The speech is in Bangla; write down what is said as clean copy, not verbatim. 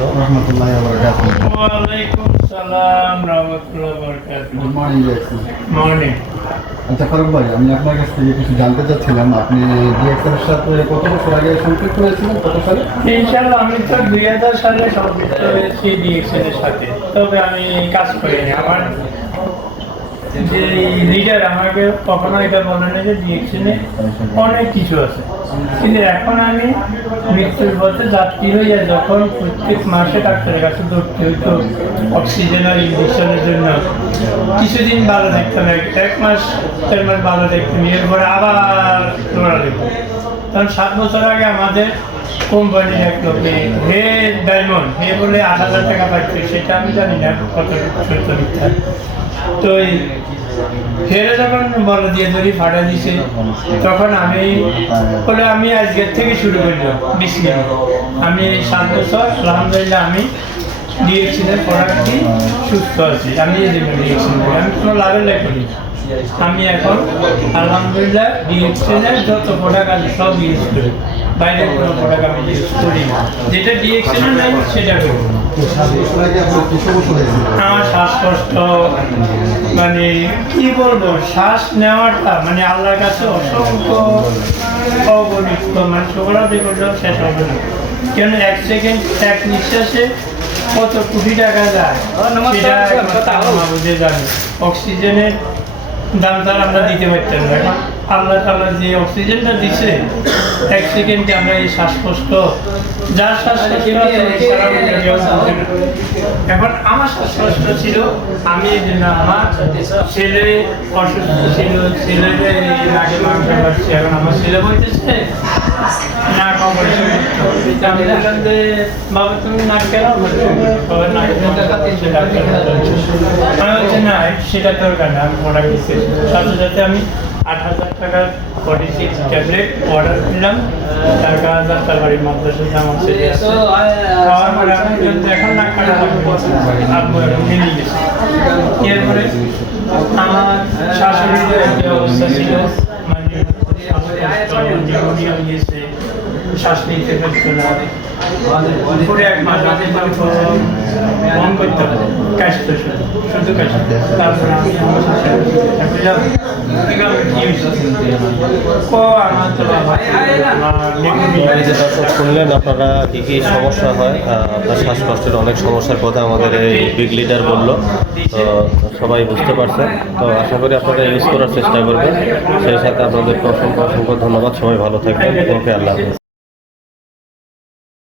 রহমতুল্লাহি ওয়া বারাকাতুহু। ওয়ালাইকুম সালাম রাহমাতুল্লাহি ওয়া বারাকাতুহু। Good morning Jackson. মর্নিং। আচ্ছা ফারুক ভাই, আমি আপনার কাছ থেকে কিছু জানতে চাচ্ছিলাম, আপনি ডিএক্সের সাথে কত বছর আগে সম্পৃক্ত হয়েছিলেন, কত সালে? ইনশাআল্লাহ আমি তো 2000 সালে সম্পৃক্ত হয়েছি ডিএক্সএন এর সাথে। তবে আমি কাজ করিনি। আমার যে লিডার আমাকে কখনো এটা বলে না যে ডিএক্সএন এ অনেক কিছু আছে, কিন্তু এখন আমি মৃত্যুর পথে যাত্রী হইয়া যখন প্রত্যেক মাসে ডাক্তারের কাছে দৌড়তে হইতো অক্সিজেন আর ইঞ্জেকশনের জন্য, কিছুদিন ভালো দেখতাম, 1 মাস 1.5 মাস ভালো দেখতাম, এরপরে আবার দৌড়া দেবো। কারণ 7 বছর আগে আমাদের কোম্পানির এক লোকে হে ডায়মন্ড হে বলে 8,000 টাকা পাচ্ছে, সেটা আমি জানি না কত সত্য মিথ্যা। তো ফেরে যখন বড় দিয়ে ধরি ফাটা দিছে, তখন আমি বলে আমি আজকের থেকে শুরু করলাম বিসমিল্লাহ। আমি 7 বছর আলহামদুলিল্লাহ আমি ডিএক্সএনের প্রোডাক্ট দিয়ে সুস্থ আছি। আমি এই জন্য ডিএক্সএন করি, আমি কোনো লাভের লাই করি। আমি এখন আলহামদুলিল্লাহ ডিএক্সএনের যত প্রোডাক্ট আছে সব ইউজ করি, বাইরের কোনো প্রোডাক্ট আমি ইউজ করি না। যেটা ডিএক্সএনের নাই সেটা করি। আমার শ্বাসকষ্ট, মানে কি বলবো, শ্বাস নেওয়াটা মানে আল্লাহর কাছে অসংখ্য অগণিত, মানে ছোকরাতে করলেও শেষ হবে না। কেন 1 সেকেন্ড 1 নিঃশ্বাসে কত কোটি টাকা যায় সেটা বুঝে জানি। অক্সিজেনের দাম তার আমরা দিতে পারতাম না, এখন আল্লাহ তাআলা যে অক্সিজেনটা দিছে 1 সেকেন্ডে আমরা এই শ্বাসকষ্ট, যার শ্বাসকষ্ট এখন আমার শ্বাসকষ্ট ছিল, আমি এই জন্য আমার ছেলে অসুস্থ ছিল, ছেলের আগে মাংস পাচ্ছি, এখন আমার ছেলে বলতেছে না কম্পারেশন। আমি বললাম যে বাবা তুমি নাক কেন বাবা নাক আমি বলছি না সেটা দরকার না, আমি প্রোডাক্ট দিচ্ছি। সাথে সাথে আমি 8,000 টাকার 46 ট্যাবলেট অর্ডার করলাম, তার কাজ তার বাড়ির মাদ্রাসাতে আমার ছেলে আছে। খাওয়ার পরে আমি এখন নাক কাটা মিলিয়ে গেছে। এরপরে আমার শাশুড়ির একটা অবস্থা ছিল, মানে গিয়েছে, শ্বাস নিতে পারতো না, পুরো 1 মাস আগে মন করতে হবে, কাশতো শুধু কাশতো। তারপরে আমি আমার শুনলেন আপনারা কী কী সমস্যা হয়, আপনার শ্বাসকষ্টের অনেক সমস্যার কথা আমাদের এই বিগ লিডার বললো, তো সবাই বুঝতে পারছে। তো আশা করি আপনারা ইউজ করার চেষ্টা করবেন। সেই সাথে আপনাদেরকে অসংখ্য অসংখ্য ধন্যবাদ। সবাই ভালো থাকবেন। ওকে, আল্লাহ হাফেজ।